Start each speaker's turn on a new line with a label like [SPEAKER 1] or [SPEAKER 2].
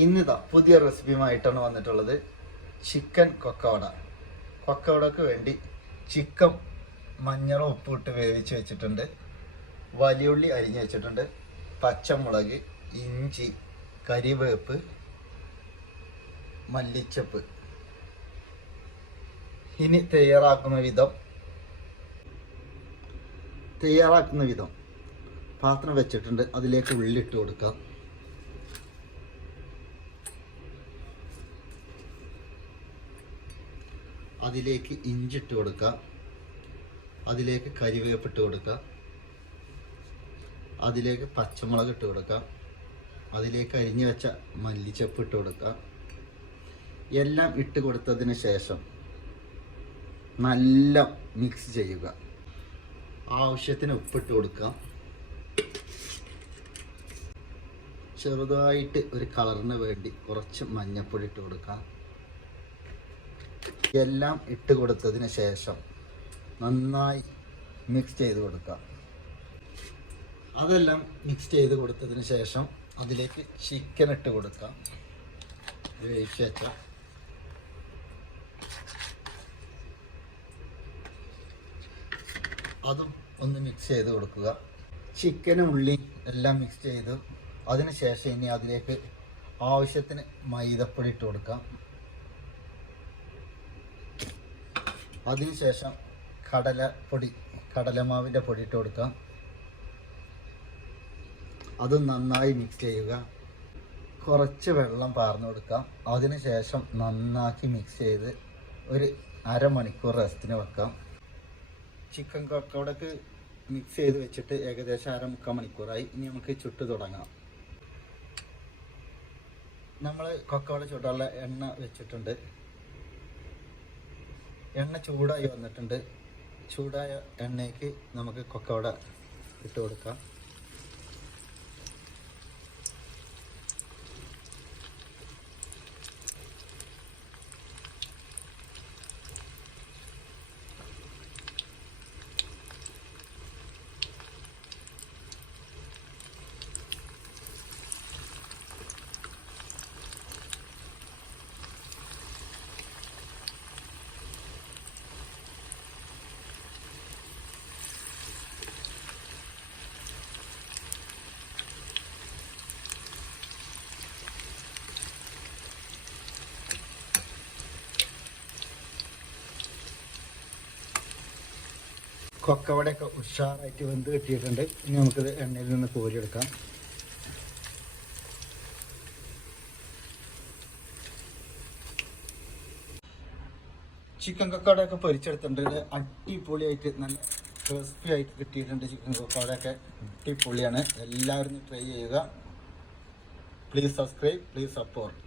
[SPEAKER 1] ഇന്നിതാ പുതിയ റെസിപ്പിയുമായിട്ടാണ് വന്നിട്ടുള്ളത് ചിക്കൻ കൊക്കവട. കൊക്കവടക്ക് വേണ്ടി ചിക്കൻ മഞ്ഞളും ഉപ്പും ഇട്ട് വേവിച്ച് വെച്ചിട്ടുണ്ട്. വലിയുള്ളി അരിഞ്ഞ് വെച്ചിട്ടുണ്ട്. പച്ചമുളക് ഇഞ്ചി കരിവേപ്പ് മല്ലിച്ചപ്പ്. ഇനി തയ്യാറാക്കുന്ന വിധം തയ്യാറാക്കുന്ന വിധം പാത്രം വെച്ചിട്ടുണ്ട്. അതിലേക്ക് ഉള്ളി ഇട്ട് കൊടുക്കാം. അതിലേക്ക് ഇഞ്ചി ഇട്ട് കൊടുക്കുക അതിലേക്ക് കരിവേപ്പ് ഇട്ട് കൊടുക്കുക അതിലേക്ക് പച്ചമുളക് ഇട്ട് കൊടുക്കുക അതിലേക്ക് അരിഞ്ഞു വെച്ച മല്ലിച്ചപ്പ് ഇട്ട് കൊടുക്കുക എല്ലാം ഇട്ട് കൊടുത്തതിന് ശേഷം നല്ല മിക്സ് ചെയ്യുക. ആവശ്യത്തിന് ഉപ്പിട്ട് കൊടുക്കുക ചെറുതായിട്ട് ഒരു കളറിന് വേണ്ടി കുറച്ച് മഞ്ഞപ്പൊടി ഇട്ട് കൊടുക്കാം. എല്ലാം ഇട്ട് കൊടുത്തതിന് ശേഷം നന്നായി മിക്സ് ചെയ്ത് കൊടുക്കുക അതെല്ലാം മിക്സ് ചെയ്ത് കൊടുത്തതിന് ശേഷം അതിലേക്ക് ചിക്കൻ ഇട്ട് കൊടുക്കാം. വേവിച്ച് വെച്ച. അതും ഒന്ന് മിക്സ് ചെയ്ത് കൊടുക്കുക. ചിക്കനും ഉള്ളി എല്ലാം മിക്സ് ചെയ്ത്. അതിനുശേഷം ഇനി അതിലേക്ക് ആവശ്യത്തിന് മൈദപ്പൊടി ഇട്ട് കൊടുക്കാം. അതിനുശേഷം കടല പൊടി കടലമാവിന്റെ പൊടി ഇട്ട് കൊടുക്കാം അത് നന്നായി മിക്സ് ചെയ്യുക. കുറച്ച് വെള്ളം പാർന്നു കൊടുക്കാം അതിനുശേഷം നന്നാക്കി മിക്സ് ചെയ്ത് ഒരു അരമണിക്കൂർ റെസ്റ്റിന് വെക്കാം ചിക്കൻ കൊക്കോടക്ക് മിക്സ് ചെയ്ത് വെച്ചിട്ട് ഏകദേശം അരമുക്കാൽ മണിക്കൂറായി. ഇനി നമുക്ക് ചുട്ട് തുടങ്ങാം. നമ്മൾ കൊക്കവട ചുടാനുള്ള എണ്ണ വെച്ചിട്ടുണ്ട്. എണ്ണ ചൂടായി വന്നിട്ടുണ്ട്. ചൂടായ എണ്ണയ്ക്ക് നമുക്ക് കൊക്കവട ഇട്ട് കൊടുക്കാം. കൊക്കവടയൊക്കെ ഉഷാറായിട്ട് വെന്ത് കിട്ടിയിട്ടുണ്ട്. ഇനി നമുക്കിത് എണ്ണയിൽ നിന്ന് കോരിയെടുക്കാം. ചിക്കൻ കൊക്കവടയൊക്കെ പൊരിച്ചെടുത്തിട്ടുണ്ട്. അടിപൊളിയായിട്ട് നല്ല ക്രിസ്പി ആയിട്ട് കിട്ടിയിട്ടുണ്ട് ചിക്കൻ കൊക്കവടയൊക്കെ. അടിപൊളിയാണ്. എല്ലാവരും ട്രൈ ചെയ്യുക. Please subscribe please support